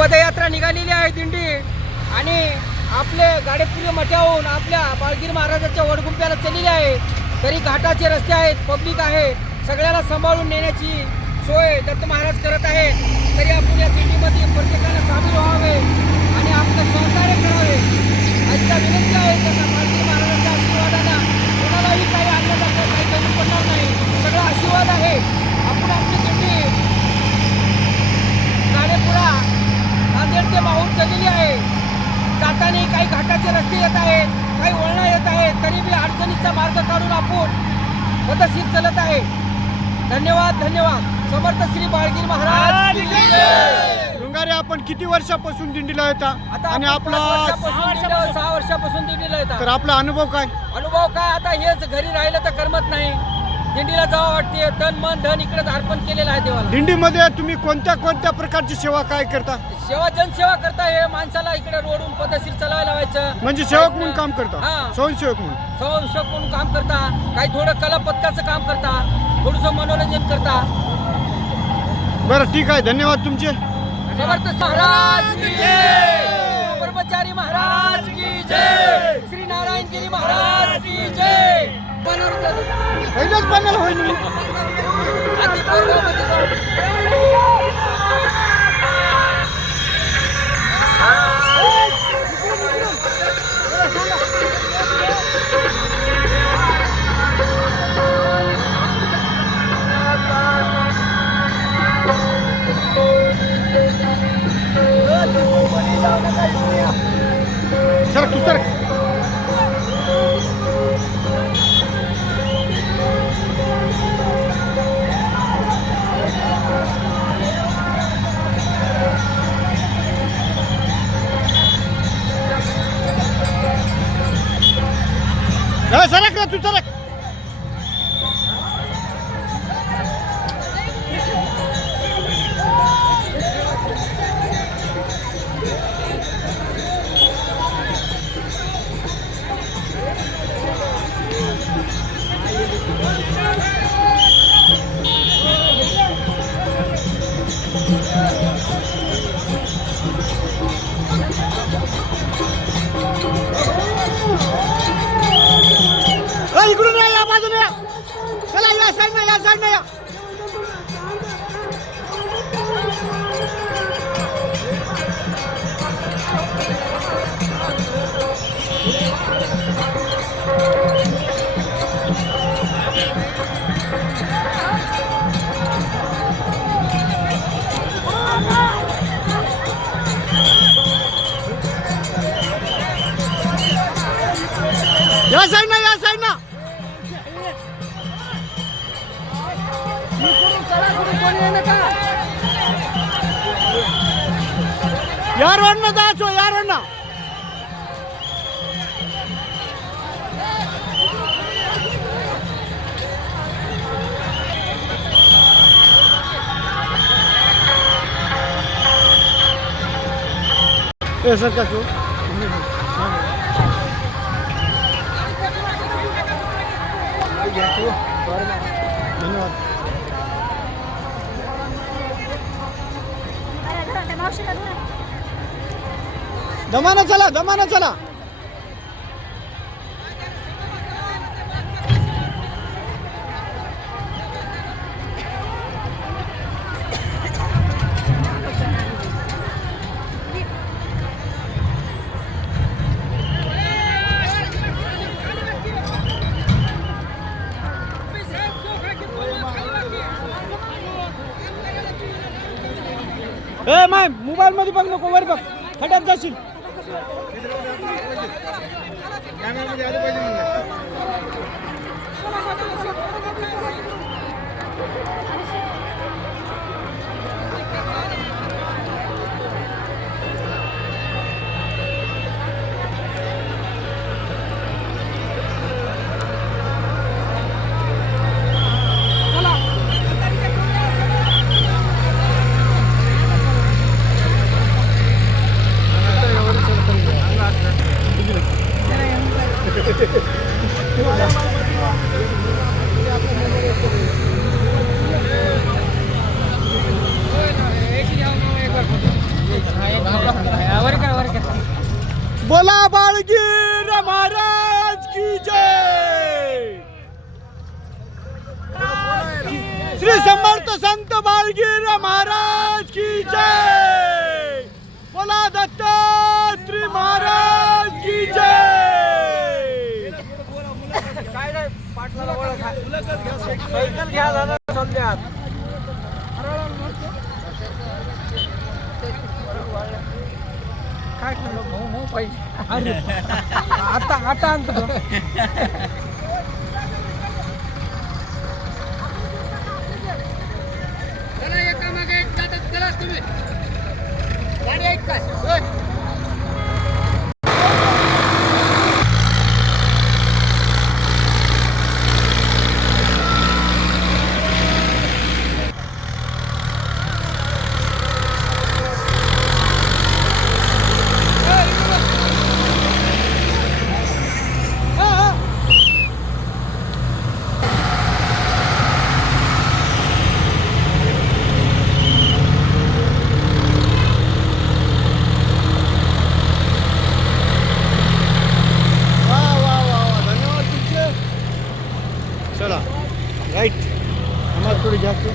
पदयात्रा निघालेली आहे दिंडी आणि आपले गाडेपुरी मठाहून आपल्या बाळगीर महाराजाच्या वडगुंप्याला चाललेली आहे. तरी घाटाचे रस्ते आहेत, पब्लिक आहे, सगळ्याला सांभाळून नेण्याची सोय दत्त महाराज करत आहे. तरी आपण या दिंडीमध्ये प्रत्येकाला सामील व्हावे आणि आपलं सहकार्य करावे आजच्या विनंती आहे. त्यांना बाळगीर महाराजांच्या आशीर्वादानं कोणालाही काही अन्नदाता काही कमी पडणार नाही, सगळा आशीर्वाद आहे. आपण आपली दिंडी गाडेपुरा नांदेड ते माहूर चाललेली आहे. जाताना काही घाटाचे रस्ते येत आहेत, काही वळणं येत आहेत, तरी बी अडचणीचा मार्ग काढून आपण पदशीर चालत आहे. धन्यवाद धन्यवाद. समर्थ श्री बाळगीर महाराज की जय. डोंगारे, आपण किती वर्षापासून दिंडीला येता आणि आपला 6 वर्षापासून दिंडीला येतात. तर आपला अनुभव काय? अनुभव काय, आता हेच घरी राहिलं तर करमत नाही, दिंडीला जावं वाटते. तन मन धन इकडे अर्पण केलेलं आहे देवाला. दिंडीमध्ये तुम्ही कोणत्या कोणत्या प्रकारची सेवा काय करता? सेवा जनसेवा करता, हे माणसाला इकडे रोडून पदशीर चालवायला लावायचं. म्हणजे सेवक म्हणून काम करता, हा. स्वयंसेवक म्हणून. स्वयंसेवक म्हणून काम करता, काही थोडं कला पथकाचं काम करता, थोडंसं मनोरंजन करता. बरं, ठीक आहे, धन्यवाद तुमचे. समर्थ महाराज की जय. ब्रह्मचारी महाराज की जय. श्री नारायणगिरी महाराज की जय. पहिल्याच पाण्याला होईल मी. आधी पूर्वामध्ये जाऊ. सर तू सर. सरक ना, तू सरक. इकडून या बाजूने या. चला, या साईडने या, साईडने या. या साईडना, या साईडना. या रोडनं जायचो, या रोडनं. सर का तू धन्यवाद. दमानं चला, दमानं चला. ए माय, मोबाईल मध्ये बघ नको, वर बघ, खड्यात जाशील. Gracias. बोला बाळगीर महाराज की जय. श्री समर्थ संत बाळगीर महाराज की जय. बोला दत्तात्रय महाराज की जय. काय नाही पाटलाला सायकल घ्या दादा सध्या. काय पैसे आता आणतो तो. चला तुम्ही गाडी ऐकताय. चला राईट आम्हाला थोडी जास्त